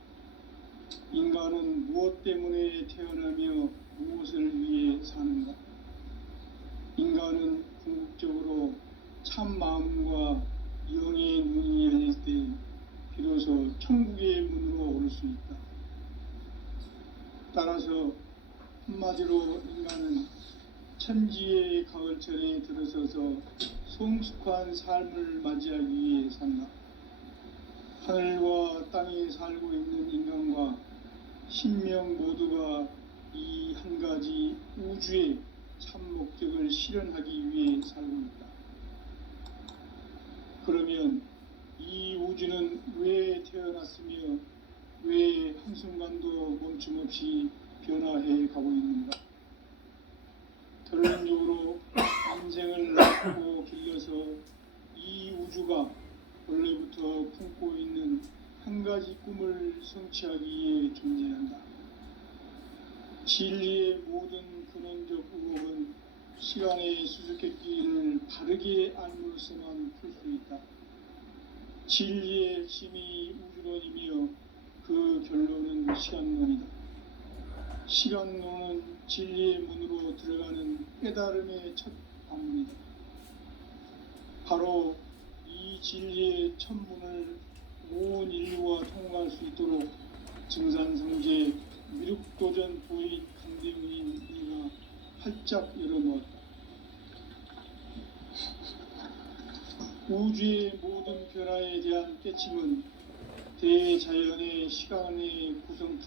인간은 무엇 때문에 태어나며 무엇을 위해 사는가? 인간은 궁극적으로 참 마음과 영의 눈이 열릴 때 비로소 천국의 문으로 올 수 있다. 따라서 한마디로 인간은 천지의 가을철에 들어서서 성숙한 삶을 맞이하기 위해 산다. 하늘과 땅에 살고 있는 인간과 신명 모두가 이 한 가지 우주의 참 목적을 실현하기 위해 살고 있다. 그러면 이 우주는 왜 태어났으며 왜 한순간도 멈춤없이 변화해 가고 있는가? 결론적으로 인생을 낳고 길러서 이 우주가 원래부터 품고 있는 한 가지 꿈을 성취하기 위해 존재한다. 진리의 모든 근원적 의혹은 시간의 수수께끼를 바르게 알므로서만 풀 수 있다. 진리의 핵심이 우주론이며 그 결론은 시간론이다. 시간론은 진리의 문으로 들어가는 깨달음의 첫 방문이다. 바로 이 진리의 첫 문을 온 인류가 통과할 수 있도록 증산성제 미륵도전 도인 강대문인 이가 활짝 열어놓았다. 우주의 모든 변화에 대한 깨침은 대자연의 시간의 구성틀